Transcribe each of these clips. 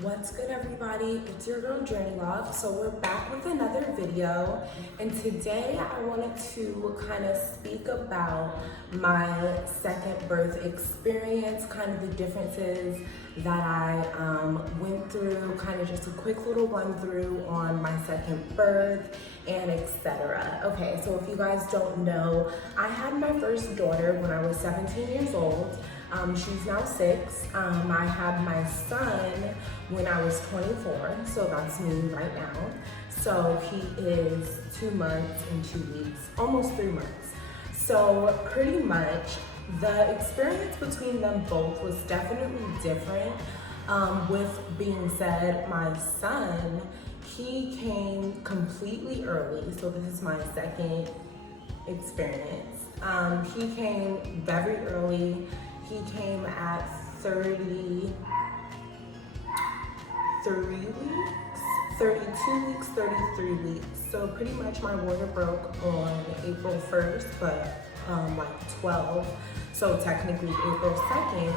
What's good, everybody? It's your girl Journey Love. So we're back with another video, and today I wanted to kind of speak about my second birth experience, kind of the differences that I went through, kind of just a quick little run through on my second birth and etc. Okay, so if you guys don't know, I had my first daughter when I was 17 years old. She's now 6. I had my son when I was 24, so that's me right now. So he is 2 months and 2 weeks, almost 3 months. So pretty much the experience between them both was definitely different. With being said, my son, he came completely early, so this is my second experience. He came very early. He came at 32 weeks, 33 weeks. So pretty much my water broke on April 1st, but like 12. So technically April 2nd,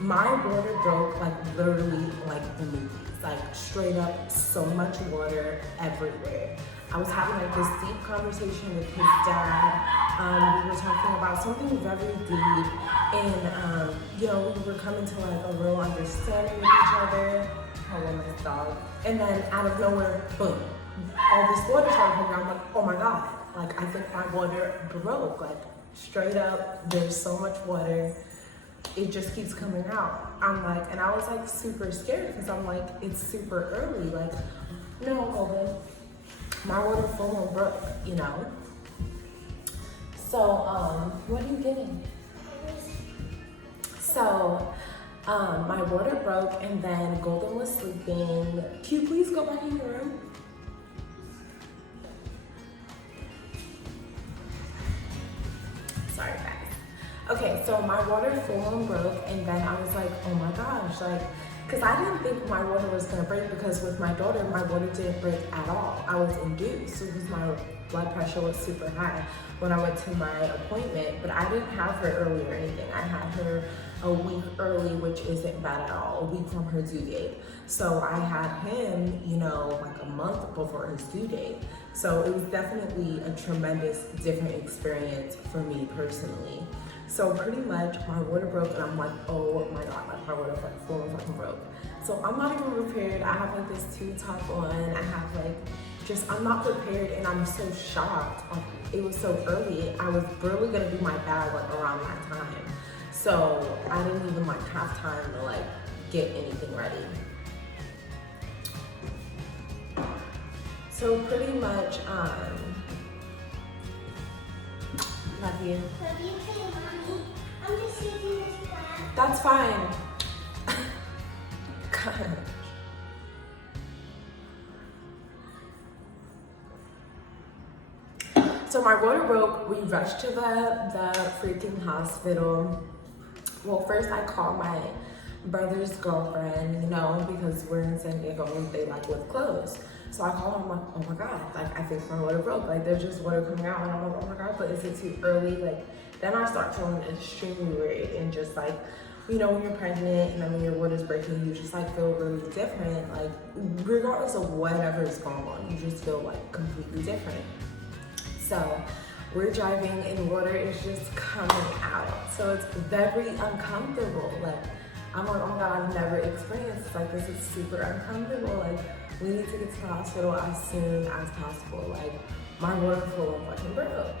my water broke like literally like the movies, like straight up so much water everywhere. I was having like this deep conversation with his dad. We were talking about something very deep, and we were coming to like a real understanding with each other. Hold on, my dog. And then out of nowhere, boom, all this water started coming out. I'm like, oh my God, like I think my water broke. Like straight up, there's so much water. It just keeps coming out. I'm like, and I was like super scared because I'm like, it's super early. Like, no, Golden. My water full on broke, you know? So, what are you getting? So, my water broke and then Golden was sleeping. Can you please go back in your room? Sorry, guys. Okay, so my water full on broke and then I was like, oh my gosh, like, because I didn't think my water was going to break because with my daughter, my water didn't break at all. I was induced because my blood pressure was super high when I went to my appointment, but I didn't have her early or anything. I had her a week early, which isn't bad at all, a week from her due date. So I had him, like a month before his due date. So it was definitely a tremendous different experience for me personally. So pretty much my water broke and I'm like, oh my God, like my water full fucking broke. So I'm not even prepared. I have like this tube top on. I have like, I'm not prepared and I'm so shocked. Like, it was so early. I was barely gonna do my bag like around that time. So I didn't even like have time to like get anything ready. So pretty much, love you. Love you too, Mommy. I'm just using this glass. That's fine. God. So my water broke. We rushed to the freaking hospital. Well, first I called my brother's girlfriend, because we're in San Diego and they like live close. So I called her, I'm like, oh my God, like I think my water broke. Like there's just water coming out and I'm like, oh my God, but is it too early? Like then I start feeling extremely weird and just like, when you're pregnant and then when your water's breaking, you just like feel really different. Like regardless of whatever is going on, you just feel like completely different. So we're driving and water is just coming out. So it's very uncomfortable. Like I'm like, oh my God, I've never experienced like this. Is super uncomfortable. Like we need to get to the hospital as soon as possible. Like my water full fucking broke.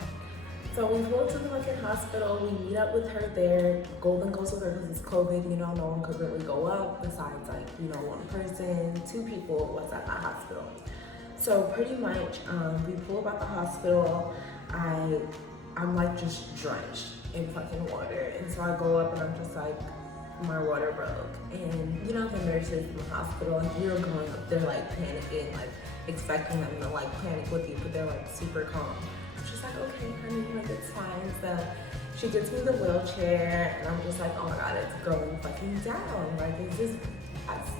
So we go to the fucking hospital. We meet up with her there. Golden goes with her because it's COVID. No one could really go up besides like one person. 2 people was at that hospital. So pretty much, we pull up at the hospital. I'm like just drenched in fucking water. And so I go up and I'm just like, my water broke. And the nurses in the hospital, like we were going up, they're like panicking, like expecting them to like panic with you, but they're like super calm. She's like, okay, honey, like it's fine. So she gets me the wheelchair and I'm just like, oh my God, it's going fucking down. Like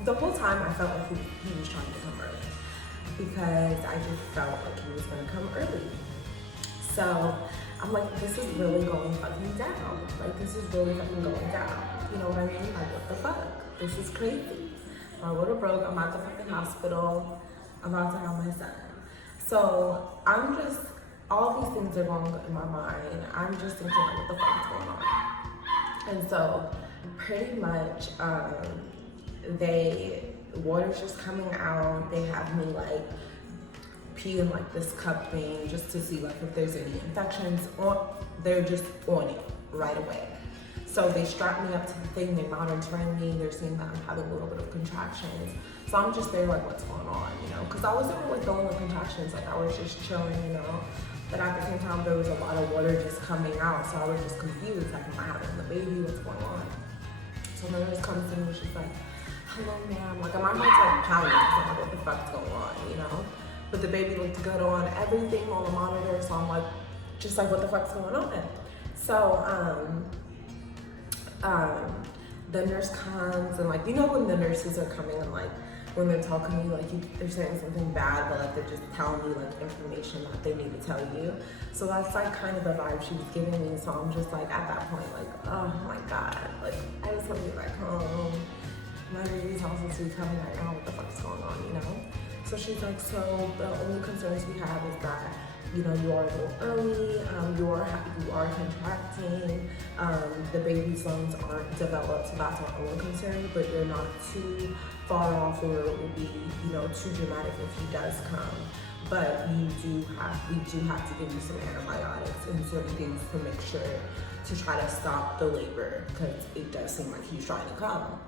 the whole time I felt like he was trying to come early. Because I just felt like he was gonna come early. So I'm like, this is really going fucking down. Like this is really fucking going down. You know what I mean? Like what the fuck? This is crazy. My water broke. I'm at the fucking hospital. I'm about to have my son. So I'm just, all these things are going in my mind. I'm just thinking like, what the fuck is going on? And so pretty much, water's just coming out. They have me like pee in like this cup thing just to see like if there's any infections, or they're just on it right away. So they strap me up to the thing, they're monitoring me, they're seeing that I'm having a little bit of contractions. So I'm just there like, what's going on, you know? Because I wasn't really feeling the contractions, like I was just chilling, you know? But at the same time, there was a lot of water just coming out, so I was just confused, like, am I having the baby, what's going on? So the nurse comes in and she's like, hello ma'am, like my heart's like pounding, so I'm like, what the fuck's going on, you know? But the baby looked good on everything on the monitor, so I'm like, just like, what the fuck's going on? So, the nurse comes and like, you know when the nurses are coming and like, when they're talking to you, like they're saying something bad, but like they're just telling you like information that they need to tell you. So that's like kind of the vibe she was giving me. So I'm just like at that point, like, oh my God, like I just want to be back home. My baby's also to be coming right now, what the fuck's going on, you know? So she's like, so the only concerns we have is that, you know, you are a little early, you are contracting, the baby's lungs aren't developed, so that's our only concern, but you're not too far off or it will be, you know, too dramatic if he does come. But we do have to give you some antibiotics and certain things to make sure to try to stop the labor because it does seem like he's trying to come.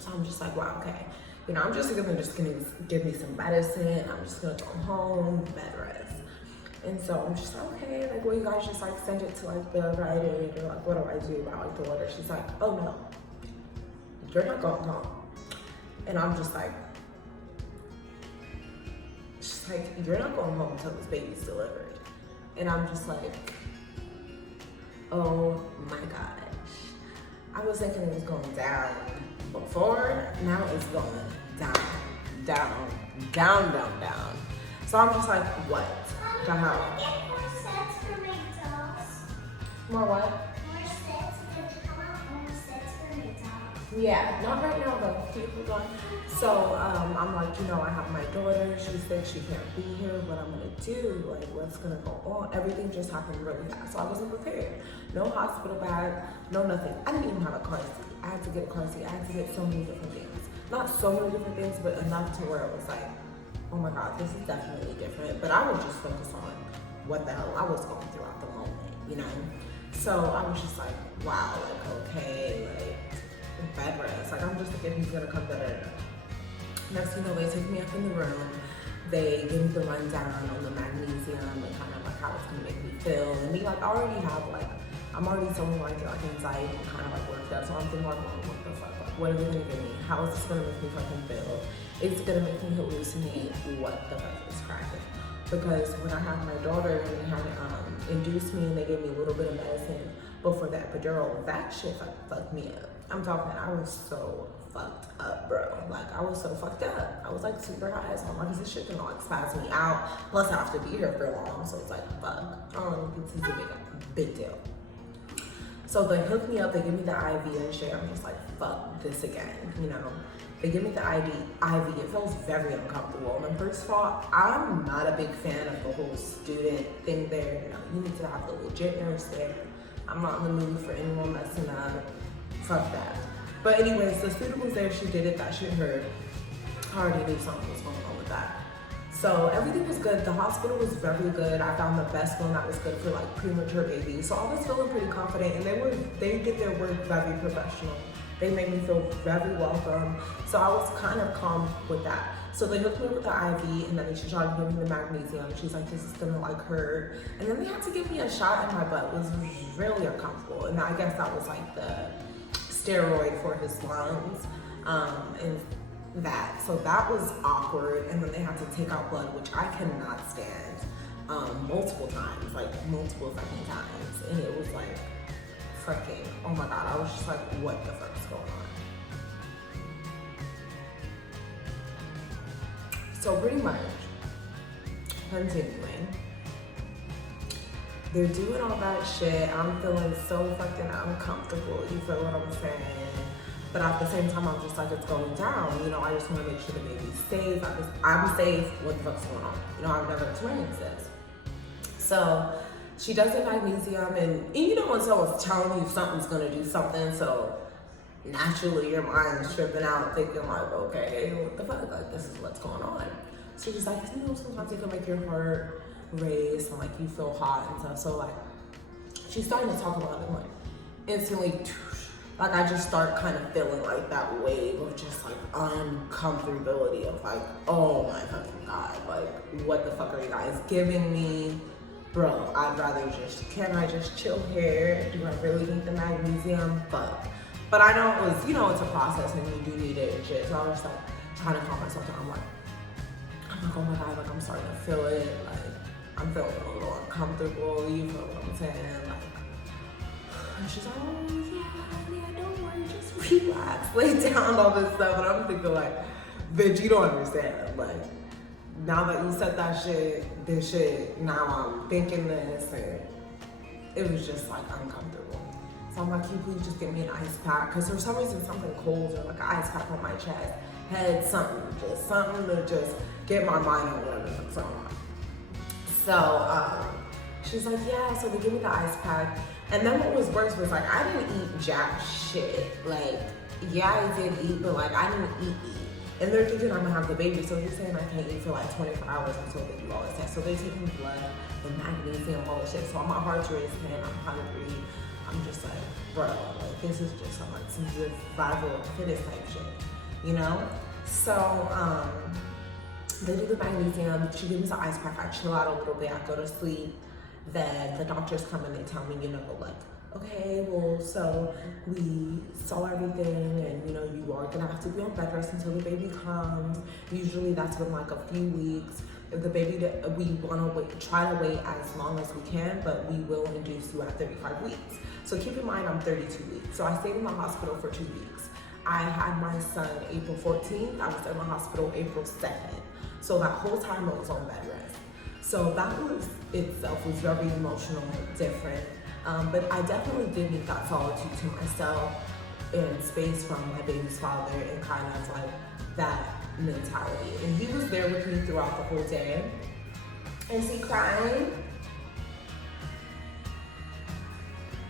So I'm just like, wow, okay. You know, I'm just gonna give me some medicine. I'm just gonna go home, bed rest. And so I'm just like, okay, like, well, you guys just like send it to like the Rite Aid or like, what do I do about like the water? She's like, oh no, you're not going home. And I'm just like, she's like, you're not going home until this baby's delivered. And I'm just like, oh my gosh. I was thinking it was going down before, now it's going down, down, down, down, down. So I'm just like, what the hell? Get more sets for my dolls. More what? More sets, because I want more sets for my dolls. Yeah, not right now though. Keep going. So I'm like, you know, I have my daughter. She said she can't be here. What I'm gonna do? Like, what's gonna go on? Everything just happened really fast, so I wasn't prepared. No hospital bag, no nothing. I didn't even have a car seat. I had to get a car seat. I had to get so many different things. Not so many different things, but enough to where it was like, oh my God, this is definitely different. But I would just focus on what the hell I was going through at the moment, you know? So I was just like, wow, like, okay, like, bed rest. Like, I'm just thinking he's gonna come better. Next thing you know, they take me up in the room. They give me the rundown on the magnesium and kind of like how it's gonna make me feel. And me, like, I already have like, I'm already someone like anxiety and kind of like worked up. So I'm thinking like, well, what the fuck? Like, what are they gonna give me? How is this gonna make me fucking feel? It's gonna make me hallucinate. What the fuck is cracking? Because when I had my daughter and they had induced me and they gave me a little bit of medicine before the epidural, that shit fucked me up. I'm talking, I was so fucked up, bro. Like, I was so fucked up. I was like super high, so I'm like, this shit gonna like spaz me out. Plus, I have to be here for long, so it's like, fuck. This is a big deal. So they hook me up, they give me the IV and shit. I'm just like, fuck this again, you know? They give me the IV. It feels very uncomfortable. And first of all, I'm not a big fan of the whole student thing there. You know, you need to have the legit nurse there. I'm not in the mood for anyone messing up. Fuck that. But anyways, the student was there, she did it, that shit hurt. I already knew something was going on with that. So everything was good. The hospital was very good. I found the best one that was good for like premature babies. So I was feeling pretty confident and they did their work very professional. They made me feel very welcome. So I was kind of calm with that. So they hooked me up with the IV and then she tried to give me the magnesium. She's like, this is gonna like hurt. And then they had to give me a shot in my butt. It was really uncomfortable. And I guess that was like the steroid for his lungs. And that. So that was awkward. And then they had to take out blood, which I cannot stand, multiple times, like multiple fucking times. And it was like, freaking, oh my God, I was just like, what the fuck is going on? So pretty much, continuing, they're doing all that shit. I'm feeling so fucking uncomfortable. You feel what I'm saying? But at the same time, I'm just like, it's going down. You know, I just want to make sure the baby's safe. I'm safe. What the fuck's going on? You know, I've never experienced this. So she does the magnesium, and you know when someone's telling you something's gonna do something, so naturally your mind's tripping out, thinking like, okay, what the fuck? Like, this is what's going on. So she's like, you know, sometimes it can make your heart race and like you feel hot and stuff. So like, she's starting to talk about it, like instantly, like I just start kind of feeling like that wave of just like uncomfortability of like, oh my fucking God, like what the fuck are you guys giving me? Bro, I'd rather can I just chill here? Do I really need the magnesium? Fuck. But I know it was, you know, it's a process and you do need it and shit. So I was like trying to calm myself down. I'm like, oh my God, like I'm starting to feel it. Like I'm feeling a little uncomfortable. You feel what I'm saying? Like, and she's like, oh yeah, don't worry, just relax, lay down, all this stuff. And I'm thinking like, bitch, you don't understand. Like, now that you said that shit, this shit, now I'm thinking this, and it was just like uncomfortable. So I'm like, can you please just give me an ice pack? Because for some reason, something cold or like an ice pack on my chest had something to just get my mind on whatever the fuck's going on. So she's like, yeah, so they give me the ice pack. And then what was worse was like, I didn't eat jack shit. Like, yeah, I did eat, but like, I didn't eat. And they're thinking I'm gonna have the baby, so he's saying I can't eat for like 24 hours until they do all this test. So they're taking blood and magnesium, all this shit. So my heart's racing, I'm hungry. I'm just like, bro, like this is just like some survival of the fittest type shit, you know? So they do the magnesium, she gives me the ice pack, I chill out a little bit, I go to sleep. Then the doctors come and they tell me, you know, like, okay, well, so we saw everything and, you know, you are gonna have to be on bed rest until the baby comes. Usually that's been like a few weeks. If the baby, we wanna try to wait as long as we can, but we will induce you at 35 weeks. So keep in mind, I'm 32 weeks. So I stayed in the hospital for 2 weeks. I had my son April 14th. I was in the hospital April 2nd. So that whole time I was on bed rest. So that was itself was very emotional, different. But I definitely did need that solitude to myself and space from my baby's father and kind of like that mentality. And he was there with me throughout the whole day. Is he crying?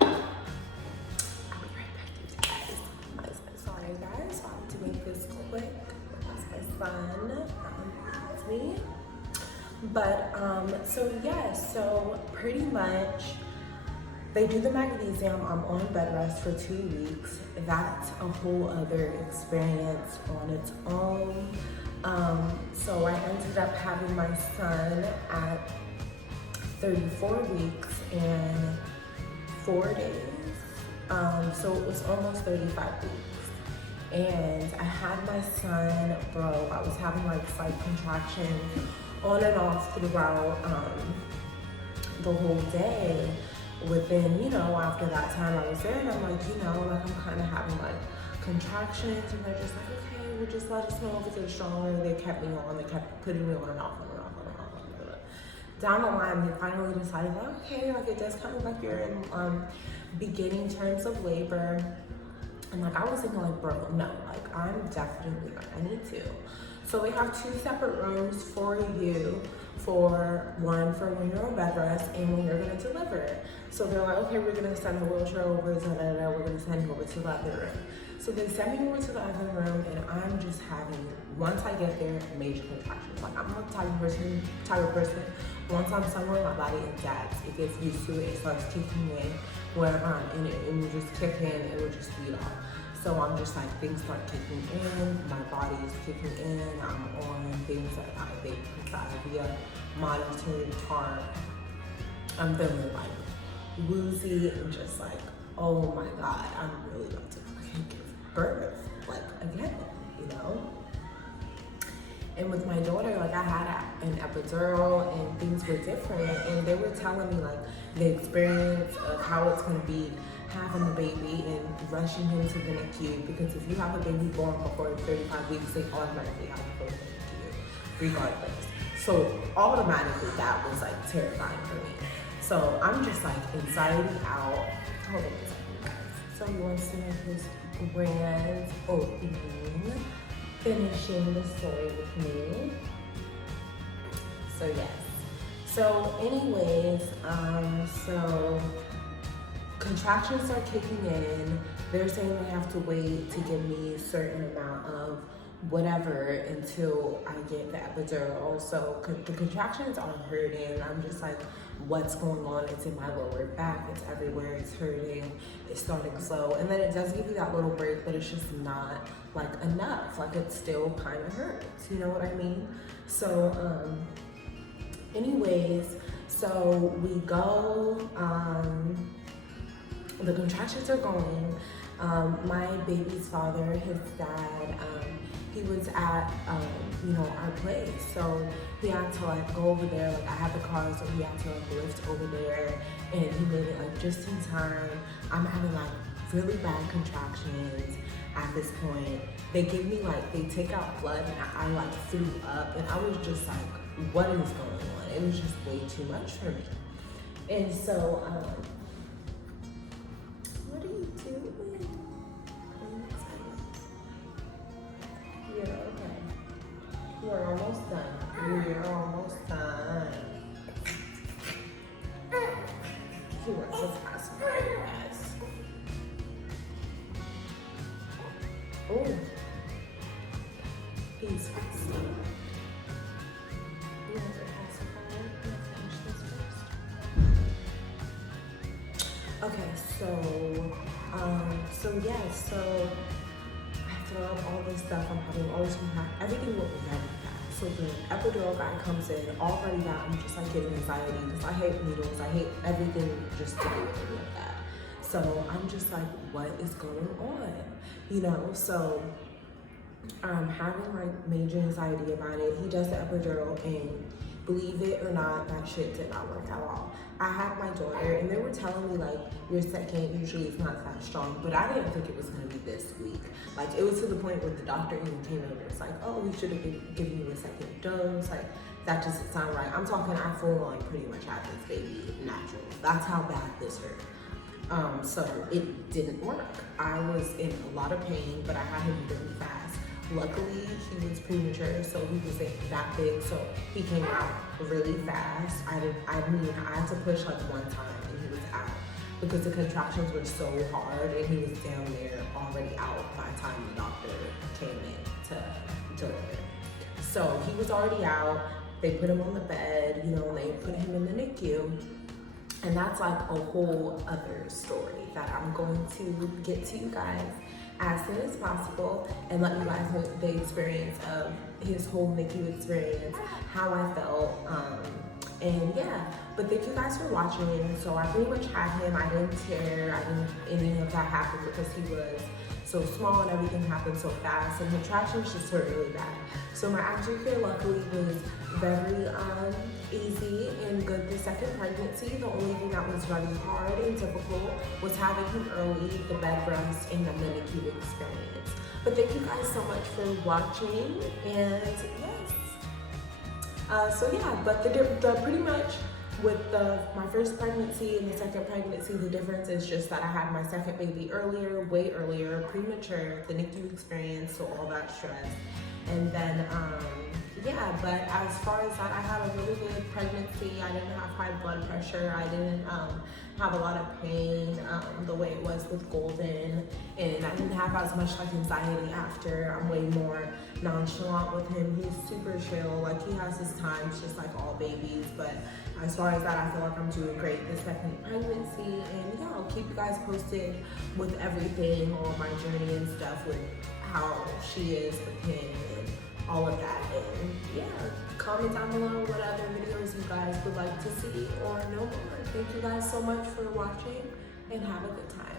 I'll be right back, you guys. I'm so sorry, guys. So I have to make this quick. That's my son. That's me. But so yeah, so pretty much they do the magnesium. I'm on bed rest for 2 weeks. That's a whole other experience on its own. So I ended up having my son at 34 weeks and 4 days. So it was almost 35 weeks. And I had my son, bro, I was having like slight contractions on and off throughout the whole day. Within, you know, after that time I was there, and I'm like, you know, like I'm kind of having like contractions, and they're just like, okay, well just let us know if it's stronger. They kept me on, they kept putting me on and off, on and off, on and off, on and off. Down the line, they finally decided, like, okay, like it does kind of like you're in beginning terms of labor. And like I was thinking like, bro, no, like I'm definitely I need to. So they have 2 separate rooms for you, for one for when you're on bed rest and when you're gonna deliver. So they're like, okay, we're gonna send the wheelchair over, we're gonna send you over to the other room. So they send me over to the other room, and I'm just having, once I get there, major contractions. Like I'm not the type of person, once I'm somewhere, my body adapts. It gets used to it, it starts kicking in. Wherever I'm in it will just kick in, it will just speed off. So I'm just like, things start kicking in, my body is kicking in, I'm on things that I think via monitoring tarp. I'm feeling like woozy and just like, oh my God, I'm really about to fucking give birth, like again, you know? And with my daughter, like I had an epidural and things were different, and they were telling me like the experience of how it's gonna be having a baby and rushing him to the NICU, because if you have a baby born before 35 weeks, they automatically have to go to the NICU, regardless. So automatically that was like terrifying for me. So I'm just like anxiety out. Hold on a second, guys. So you want to see my face? grand opening, finishing the story with me. So yes. So anyways, so contractions are kicking in. They're saying they have to wait to give me a certain amount of whatever until I get the epidural. So the contractions are hurting. I'm just like, what's going on? It's in my lower back. It's everywhere. It's hurting. It's starting slow. And then it does give you that little break, but it's just not like enough. Like it still kind of hurts. You know what I mean? So, anyways, so we go, the contractions are going. My baby's father, his dad, he was at, our place. So he had to like go over there. Like I had the car, so he had to like lift over there, and he made it like just in time. I'm having like really bad contractions at this point. They give me like, they take out blood, and I like threw up, and I was just like, what is going on? It was just way too much for me. And so, what are you doing? You're okay. We're almost done. We're almost done. He works as fast as yes. Oh, he's fast. You want to pacify? Finish this first. Okay, so I throw up all this stuff. I'm having all this contact. Everything will be very fast. So the epidural guy comes in already that I'm just like getting anxiety because I hate needles. I hate everything just to do with any of that. So I'm just like, what is going on? So I'm having like major anxiety about it. He does the epidural, and believe it or not, that shit did not work at all. I had my daughter, and they were telling me like, your second usually is not that strong, but I didn't think it was gonna be this weak. Like it was to the point where the doctor even came over. It's like, oh, we should have been giving you a second dose. Like that doesn't sound right. I'm talking, I full on pretty much had this baby natural. That's how bad this hurt. So it didn't work. I was in a lot of pain, but I had him really fast. Luckily, he was premature, so he wasn't that big, so he came out really fast. I had to push like one time, and he was out because the contractions were so hard, and he was down there already out by the time the doctor came in to deliver. So he was already out. They put him on the bed, and they put him in the NICU. And that's like a whole other story that I'm going to get to you guys as soon as possible and let you guys know the experience of his whole NICU experience, how I felt, and yeah. But thank you guys for watching. So I pretty much had him. I didn't tear. Any of that happened because he was so small and everything happened so fast, and the contractions just hurt really bad. So my aftercare luckily was very easy and good the second pregnancy. The only thing that was really hard and difficult was having him early, the bed rest, and the NICU experience. But thank you guys so much for watching, and yes. But the pretty much with my first pregnancy and the second pregnancy, the difference is just that I had my second baby earlier, way earlier, premature, the NICU experience, so all that stress. And then, but as far as that, I had a really good pregnancy. I didn't have high blood pressure. I didn't have a lot of pain the way it was with Golden. And I didn't have as much like anxiety after. I'm way more nonchalant with him. He's super chill. Like he has his times just like all babies. But as far as that, I feel like I'm doing great this second pregnancy. And yeah, I'll keep you guys posted with everything on my journey and stuff with how she is with him and all of that. And yeah, comment down below what other videos you guys would like to see or know more. Thank you guys so much for watching, and have a good time.